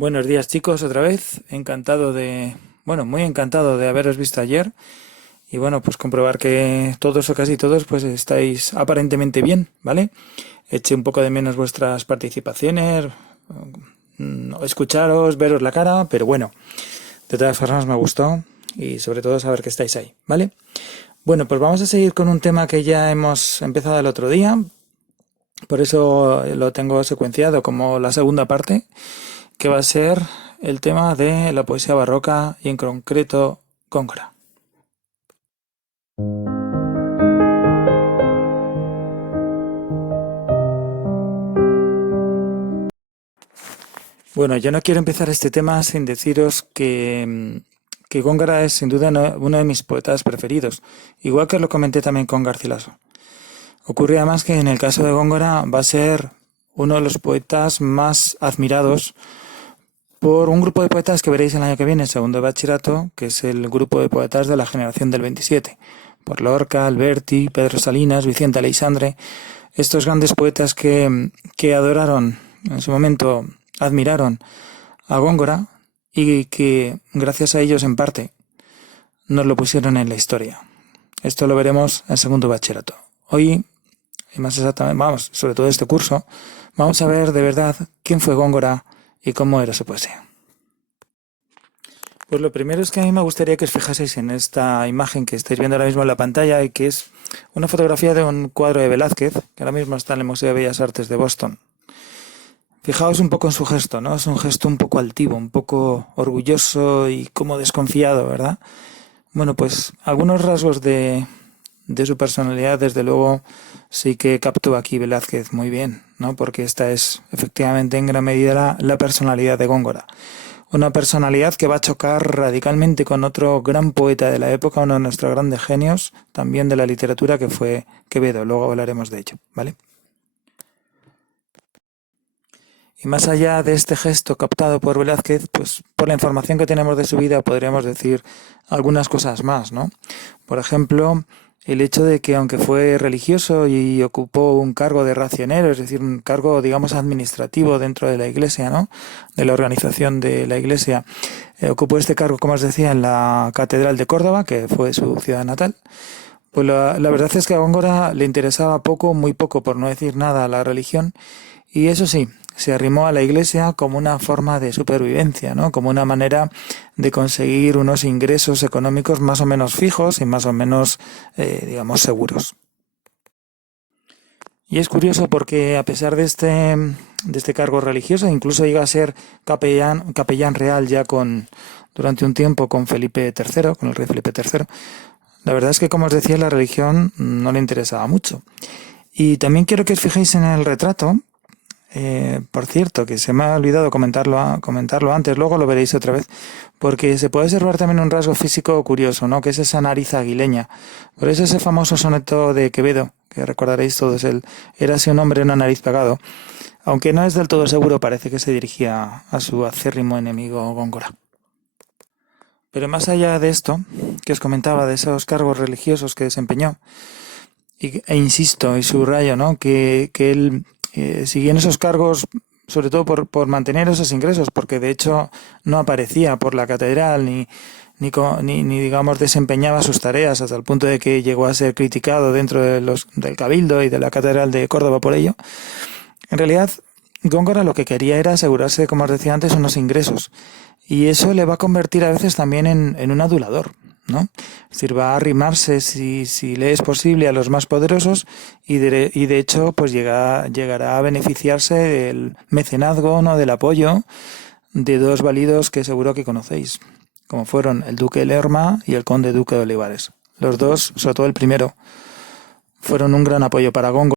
Buenos días chicos, otra vez. Muy encantado de haberos visto ayer y pues comprobar que todos o casi todos pues estáis aparentemente bien, ¿vale? Eché un poco de menos vuestras participaciones, escucharos, veros la cara, pero bueno, de todas formas me gustó y sobre todo saber que estáis ahí, ¿vale? Bueno, pues vamos a seguir con un tema que ya hemos empezado el otro día, por eso lo tengo secuenciado como la segunda parte, que va a ser el tema de la poesía barroca y en concreto Góngora. Bueno, yo no quiero empezar este tema sin deciros que Góngora es sin duda uno de mis poetas preferidos, igual que lo comenté también con Garcilaso. Ocurre además que en el caso de Góngora va a ser uno de los poetas más admirados por un grupo de poetas que veréis el año que viene, segundo de bachillerato, que es el grupo de poetas de la generación del 27, por Lorca, Alberti, Pedro Salinas, Vicente Aleixandre, estos grandes poetas que adoraron, en su momento admiraron a Góngora y que gracias a ellos en parte nos lo pusieron en la historia. Esto lo veremos en segundo de bachillerato. Hoy, y más exactamente, sobre todo este curso, vamos a ver de verdad quién fue Góngora y cómo era su poesía. Pues lo primero es que a mí me gustaría que os fijaseis en esta imagen que estáis viendo ahora mismo en la pantalla y que es una fotografía de un cuadro de Velázquez, que ahora mismo está en el Museo de Bellas Artes de Boston. Fijaos un poco en su gesto, ¿no? Es un gesto un poco altivo, un poco orgulloso y como desconfiado, ¿verdad? Bueno, pues algunos rasgos de su personalidad, desde luego, sí que captó aquí Velázquez muy bien, ¿no? Porque esta es efectivamente en gran medida la personalidad de Góngora. Una personalidad que va a chocar radicalmente con otro gran poeta de la época, uno de nuestros grandes genios, también de la literatura, que fue Quevedo. Luego hablaremos de ello, ¿vale? Y más allá de este gesto captado por Velázquez, pues por la información que tenemos de su vida podríamos decir algunas cosas más, ¿no? Por ejemplo, el hecho de que aunque fue religioso y ocupó un cargo de racionero, es decir, un cargo, digamos, administrativo dentro de la Iglesia, ¿no? De la organización de la Iglesia, ocupó este cargo, como os decía, en la Catedral de Córdoba, que fue su ciudad natal. Pues la verdad es que a Góngora le interesaba poco, muy poco, por no decir nada, la religión, y eso sí, se arrimó a la Iglesia como una forma de supervivencia, ¿no? Como una manera de conseguir unos ingresos económicos más o menos fijos y más o menos, digamos, seguros. Y es curioso porque a pesar de este cargo religioso, incluso llega a ser capellán real ya durante un tiempo con Felipe III, con el rey Felipe III. La verdad es que, como os decía, la religión no le interesaba mucho. Y también quiero que os fijéis en el retrato. Por cierto, que se me ha olvidado comentarlo antes, luego lo veréis otra vez, porque se puede observar también un rasgo físico curioso, ¿no? Que es esa nariz aguileña. Por eso ese famoso soneto de Quevedo, que recordaréis todos, él era así un hombre, una nariz pegado, aunque no es del todo seguro, parece que se dirigía a su acérrimo enemigo Góngora. Pero más allá de esto, que os comentaba, de esos cargos religiosos que desempeñó, e insisto y subrayo, ¿no? Que él siguió en esos cargos sobre todo por mantener esos ingresos, porque de hecho no aparecía por la catedral ni digamos desempeñaba sus tareas hasta el punto de que llegó a ser criticado dentro del Cabildo y de la Catedral de Córdoba por ello. En realidad, Góngora lo que quería era asegurarse, como os decía antes, unos ingresos, y eso le va a convertir a veces también en un adulador, ¿no? Es decir, va a arrimarse, si le es posible, a los más poderosos y de hecho pues llegará a beneficiarse del mecenazgo, ¿no? Del apoyo de dos válidos que seguro que conocéis, como fueron el duque de Lerma y el conde duque de Olivares. Los dos, sobre todo el primero, fueron un gran apoyo para Góngora.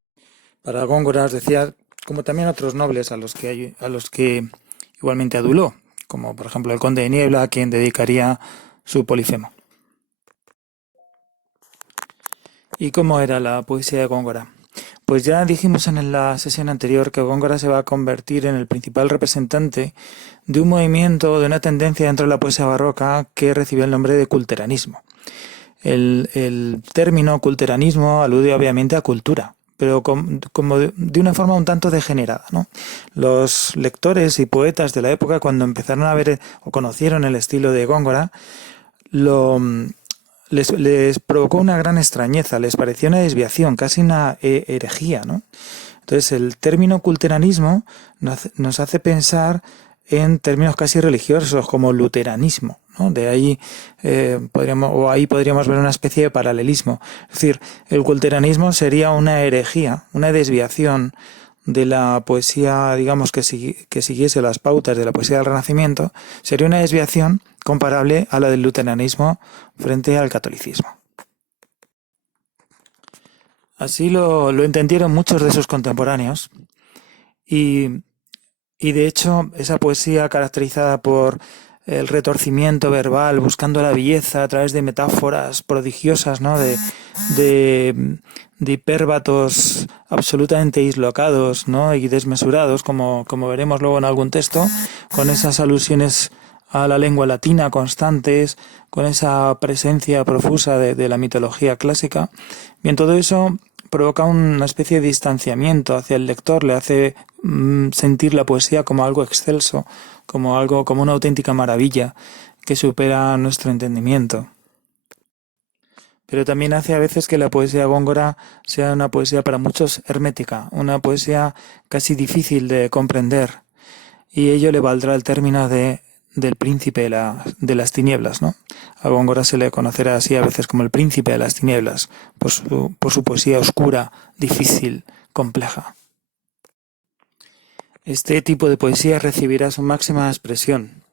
Para Góngora, os decía, como también otros nobles a los que igualmente aduló, como por ejemplo el conde de Niebla, a quien dedicaría su Polifemo. ¿Y cómo era la poesía de Góngora? Pues ya dijimos en la sesión anterior que Góngora se va a convertir en el principal representante de un movimiento, de una tendencia dentro de la poesía barroca que recibió el nombre de culteranismo. El término culteranismo alude obviamente a cultura, pero como de una forma un tanto degenerada, ¿no? Los lectores y poetas de la época, cuando empezaron a ver o conocieron el estilo de Góngora, lo, les provocó una gran extrañeza, les pareció una desviación, casi una herejía, ¿no? Entonces el término culteranismo nos hace pensar en términos casi religiosos como luteranismo, ¿no? De ahí podríamos ver una especie de paralelismo. Es decir, el culteranismo sería una herejía, una desviación de la poesía, digamos, que siguiese las pautas de la poesía del Renacimiento, sería una desviación comparable a la del luteranismo frente al catolicismo. Así lo entendieron muchos de sus contemporáneos y de hecho esa poesía caracterizada por el retorcimiento verbal, buscando la belleza a través de metáforas prodigiosas, ¿no? de hipérbatos absolutamente dislocados, ¿no? Y desmesurados, como veremos luego en algún texto, con esas alusiones a la lengua latina constantes, con esa presencia profusa de la mitología clásica. Bien, todo eso provoca una especie de distanciamiento hacia el lector, le hace sentir la poesía como algo excelso, como una auténtica maravilla que supera nuestro entendimiento. Pero también hace a veces que la poesía góngora sea una poesía para muchos hermética, una poesía casi difícil de comprender, y ello le valdrá el término del príncipe de las tinieblas, ¿no? A Góngora se le conocerá así a veces como el príncipe de las tinieblas, por su poesía oscura, difícil, compleja. Este tipo de poesía recibirá su máxima expresión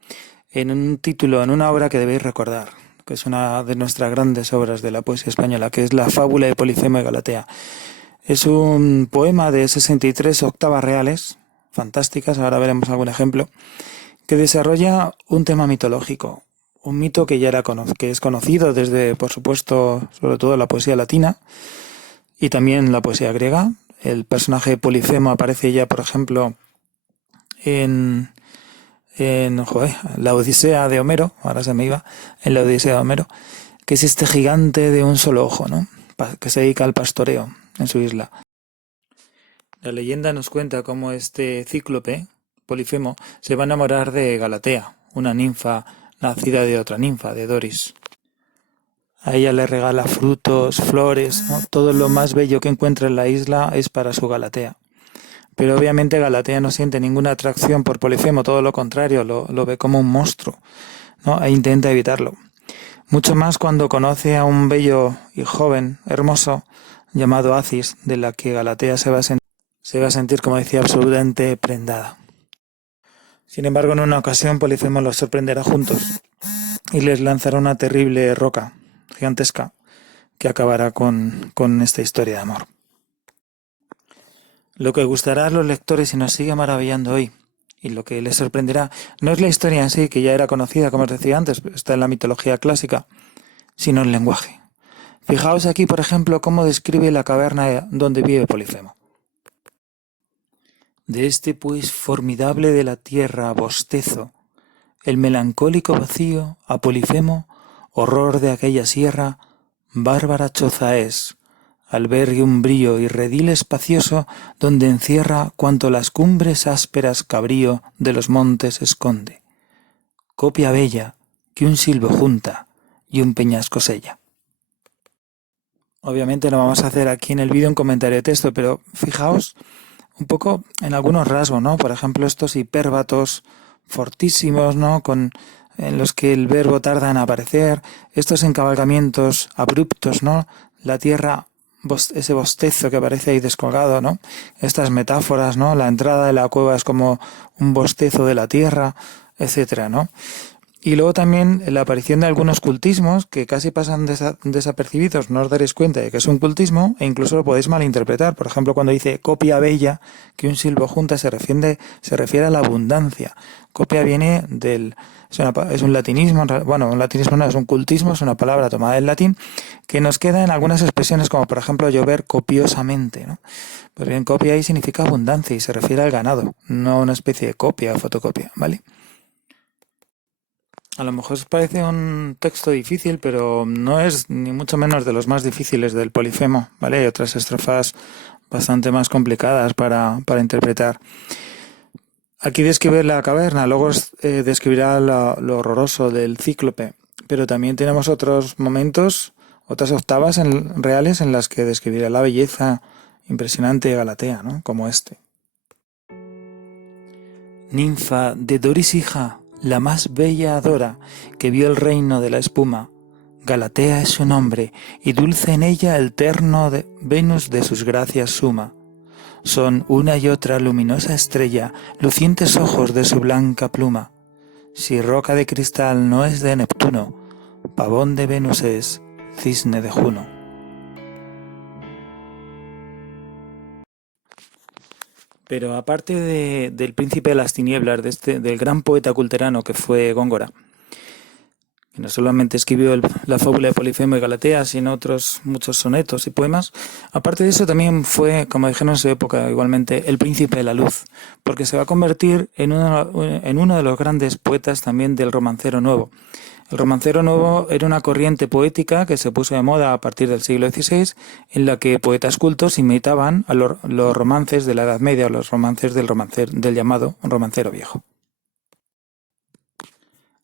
en un título, en una obra que debéis recordar, que es una de nuestras grandes obras de la poesía española, que es la Fábula de Polifemo y Galatea. Es un poema de 63 octavas reales, fantásticas, ahora veremos algún ejemplo, que desarrolla un tema mitológico, un mito que ya que es conocido desde, por supuesto, sobre todo la poesía latina y también la poesía griega. El personaje Polifemo aparece ya, por ejemplo, en la Odisea de Homero, ahora se me iba, en la Odisea de Homero, que es este gigante de un solo ojo, ¿no? Que se dedica al pastoreo en su isla. La leyenda nos cuenta cómo este cíclope, Polifemo, se va a enamorar de Galatea, una ninfa nacida de otra ninfa, de Doris. A ella le regala frutos, flores, ¿no? Todo lo más bello que encuentra en la isla es para su Galatea. Pero obviamente Galatea no siente ninguna atracción por Polifemo, todo lo contrario, lo ve como un monstruo, ¿no? E intenta evitarlo. Mucho más cuando conoce a un bello y joven, hermoso, llamado Acis, de la que Galatea se va a sentir, como decía, absolutamente prendada. Sin embargo, en una ocasión Polifemo los sorprenderá juntos y les lanzará una terrible roca gigantesca que acabará con esta historia de amor. Lo que gustará a los lectores y nos sigue maravillando hoy, y lo que les sorprenderá, no es la historia en sí, que ya era conocida, como os decía antes, está en la mitología clásica, sino el lenguaje. Fijaos aquí, por ejemplo, cómo describe la caverna donde vive Polifemo. De este pues formidable de la tierra bostezo, el melancólico vacío, a Polifemo, horror de aquella sierra, bárbara choza es, albergue umbrío y redil espacioso, donde encierra cuanto las cumbres ásperas cabrío de los montes esconde. Copia bella, que un silbo junta, y un peñasco sella. Obviamente no vamos a hacer aquí en el vídeo un comentario de texto, pero fijaos un poco en algunos rasgos, ¿no? Por ejemplo, estos hipérbatos fortísimos, ¿no? En los que el verbo tarda en aparecer, estos encabalgamientos abruptos, ¿no? La tierra, ese bostezo que aparece ahí descolgado, ¿no? Estas metáforas, ¿no? La entrada de la cueva es como un bostezo de la tierra, etcétera, ¿no? Y luego también la aparición de algunos cultismos que casi pasan desapercibidos, no os daréis cuenta de que es un cultismo e incluso lo podéis malinterpretar. Por ejemplo, cuando dice copia bella, que un silbo junta, se refiere a la abundancia. Copia viene es un latinismo, bueno, un latinismo no, es un cultismo, es una palabra tomada del latín que nos queda en algunas expresiones como por ejemplo llover copiosamente, ¿no? Pues bien, copia ahí significa abundancia y se refiere al ganado, no a una especie de copia o fotocopia, ¿vale? A lo mejor os parece un texto difícil, pero no es ni mucho menos de los más difíciles del Polifemo, ¿vale? Hay otras estrofas bastante más complicadas para interpretar. Aquí describe la caverna, luego describirá lo horroroso del cíclope, pero también tenemos otros momentos, otras octavas reales en las que describirá la belleza impresionante de Galatea, ¿no? Como este. Ninfa de Doris hija, la más bella Adora, que vio el reino de la espuma. Galatea es su nombre, y dulce en ella el terno de Venus de sus gracias suma. Son una y otra luminosa estrella, lucientes ojos de su blanca pluma. Si roca de cristal no es de Neptuno, pavón de Venus es, cisne de Juno. Pero aparte del príncipe de las tinieblas, del gran poeta culterano que fue Góngora, que no solamente escribió la fábula de Polifemo y Galatea, sino otros muchos sonetos y poemas. Aparte de eso, también fue, como dijeron en su época igualmente, el príncipe de la luz, porque se va a convertir en uno de los grandes poetas también del romancero nuevo. El romancero nuevo era una corriente poética que se puso de moda a partir del siglo XVI, en la que poetas cultos imitaban a los romances de la Edad Media, o los romances del llamado romancero viejo.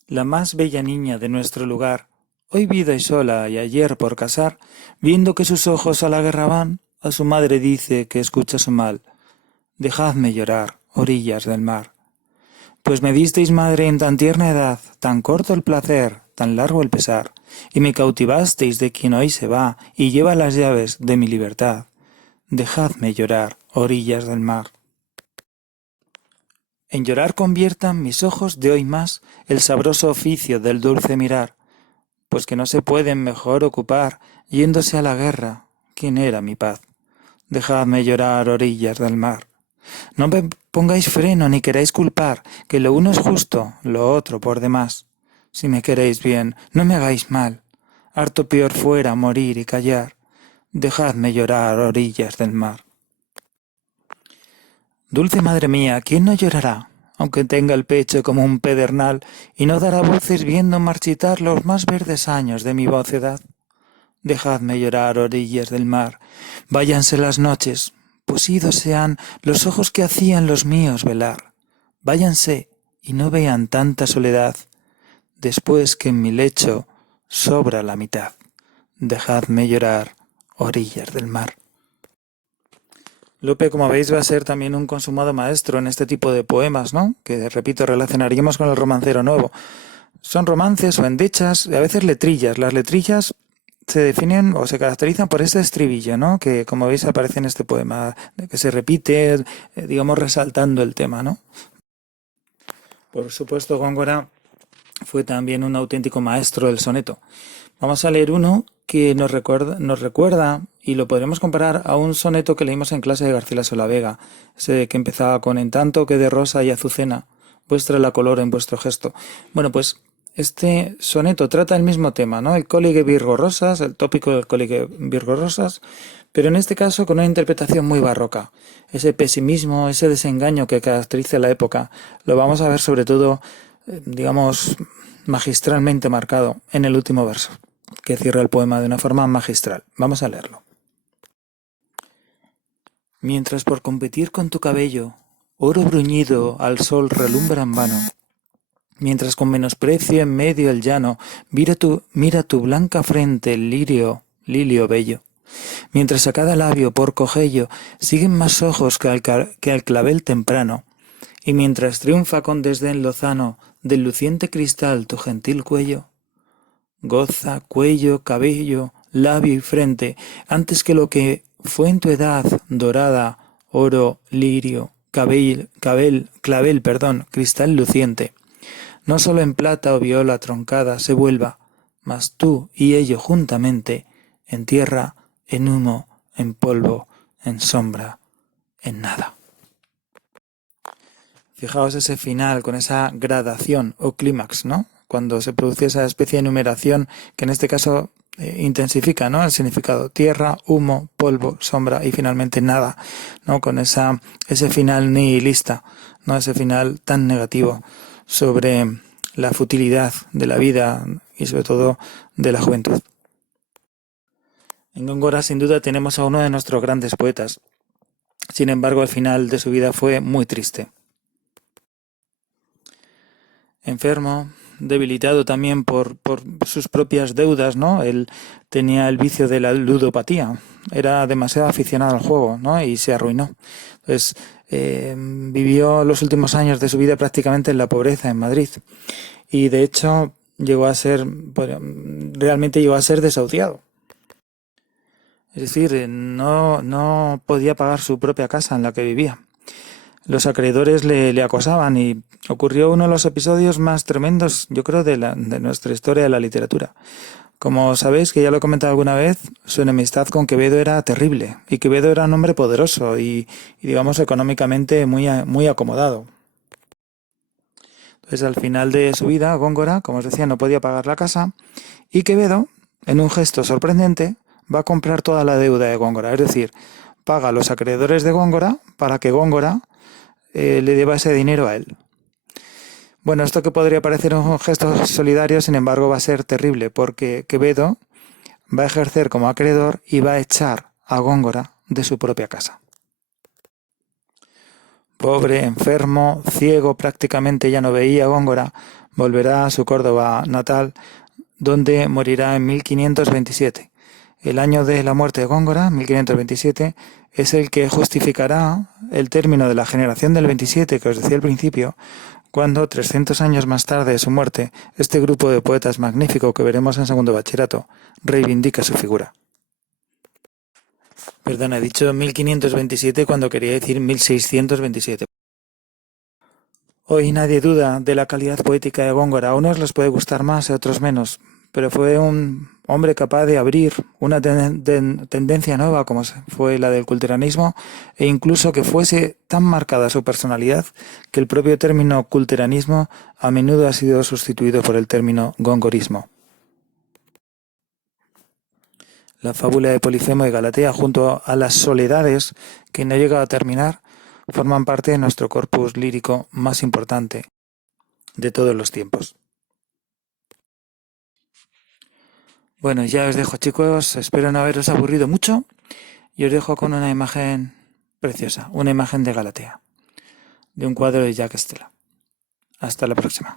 La más bella niña de nuestro lugar, hoy vida y sola y ayer por casar, viendo que sus ojos a la guerra van, a su madre dice que escucha su mal. Dejadme llorar, orillas del mar. Pues me disteis madre en tan tierna edad, tan corto el placer, tan largo el pesar, y me cautivasteis de quien hoy se va y lleva las llaves de mi libertad. Dejadme llorar, orillas del mar. En llorar conviertan mis ojos de hoy más el sabroso oficio del dulce mirar, pues que no se pueden mejor ocupar yéndose a la guerra, ¿quién era mi paz? Dejadme llorar, orillas del mar. No me pongáis freno ni queráis culpar, que lo uno es justo, lo otro por demás. Si me queréis bien, no me hagáis mal. Harto peor fuera morir y callar. Dejadme llorar, orillas del mar. Dulce madre mía, ¿quién no llorará, aunque tenga el pecho como un pedernal, y no dará voces viendo marchitar los más verdes años de mi mocedad? Dejadme llorar, orillas del mar. Váyanse las noches, pues idos sean los ojos que hacían los míos velar. Váyanse y no vean tanta soledad, después que en mi lecho sobra la mitad. Dejadme llorar, orillas del mar. Lope, como veis, va a ser también un consumado maestro en este tipo de poemas, ¿no? Que, repito, relacionaríamos con el romancero nuevo. Son romances o endechas, y a veces letrillas. Las letrillas se definen o se caracterizan por este estribillo, ¿no? Que, como veis, aparece en este poema, que se repite, digamos, resaltando el tema, ¿no? Por supuesto, Góngora fue también un auténtico maestro del soneto. Vamos a leer uno que nos recuerda y lo podremos comparar a un soneto que leímos en clase de García Solavega, ese que empezaba con en tanto que de rosa y azucena, vuestra la color en vuestro gesto. Bueno, pues este soneto trata el mismo tema, ¿no? El cóligue Virgo Rosas, el tópico del cóligue Virgo Rosas, pero en este caso con una interpretación muy barroca. Ese pesimismo, ese desengaño que caracteriza la época, lo vamos a ver sobre todo, digamos, magistralmente marcado en el último verso, que cierra el poema de una forma magistral. Vamos a leerlo. Mientras por competir con tu cabello, oro bruñido al sol relumbra en vano, mientras con menosprecio en medio el llano mira tu blanca frente el lilio bello, mientras a cada labio por cogello siguen más ojos que al clavel temprano, y mientras triunfa con desdén lozano del luciente cristal tu gentil cuello, goza, cuello, cabello, labio y frente, antes que lo que fue en tu edad dorada, oro, lirio, clavel, cristal luciente. No solo en plata o viola troncada se vuelva, mas tú y ello juntamente, en tierra, en humo, en polvo, en sombra, en nada. Fijaos ese final con esa gradación o clímax, ¿no? Cuando se produce esa especie de numeración que en este caso intensifica, ¿no? El significado tierra, humo, polvo, sombra y finalmente nada, ¿no? Con ese final nihilista, ¿no? Ese final tan negativo sobre la futilidad de la vida y sobre todo de la juventud. En Góngora sin duda tenemos a uno de nuestros grandes poetas. Sin embargo, el final de su vida fue muy triste. Enfermo, debilitado también por sus propias deudas, ¿no? Él tenía el vicio de la ludopatía, era demasiado aficionado al juego, ¿no? Y se arruinó. Entonces, vivió los últimos años de su vida prácticamente en la pobreza en Madrid y de hecho realmente llegó a ser desahuciado. Es decir, no podía pagar su propia casa en la que vivía. Los acreedores le acosaban y ocurrió uno de los episodios más tremendos, yo creo, de nuestra historia de la literatura. Como sabéis, que ya lo he comentado alguna vez, su enemistad con Quevedo era terrible, y Quevedo era un hombre poderoso y digamos, económicamente muy acomodado. Entonces, al final de su vida, Góngora, como os decía, no podía pagar la casa, y Quevedo, en un gesto sorprendente, va a comprar toda la deuda de Góngora, es decir, paga a los acreedores de Góngora para que Góngora le deba ese dinero a él. Bueno, esto que podría parecer un gesto solidario, sin embargo, va a ser terrible, porque Quevedo va a ejercer como acreedor y va a echar a Góngora de su propia casa. Pobre, enfermo, ciego, prácticamente ya no veía a Góngora, volverá a su Córdoba natal, donde morirá en 1527. El año de la muerte de Góngora, 1527, es el que justificará el término de la generación del 27 que os decía al principio, cuando, 300 años más tarde de su muerte, este grupo de poetas magnífico que veremos en segundo bachillerato reivindica su figura. Perdón, he dicho 1527 cuando quería decir 1627. Hoy nadie duda de la calidad poética de Góngora. A unos les puede gustar más, a otros menos, pero fue un hombre capaz de abrir una tendencia nueva como fue la del culteranismo, e incluso que fuese tan marcada su personalidad que el propio término culteranismo a menudo ha sido sustituido por el término gongorismo. La fábula de Polifemo y Galatea, junto a las soledades, que no llega a terminar, forman parte de nuestro corpus lírico más importante de todos los tiempos. Bueno, ya os dejo, chicos, espero no haberos aburrido mucho y os dejo con una imagen preciosa, una imagen de Galatea, de un cuadro de Jacques Stella. Hasta la próxima.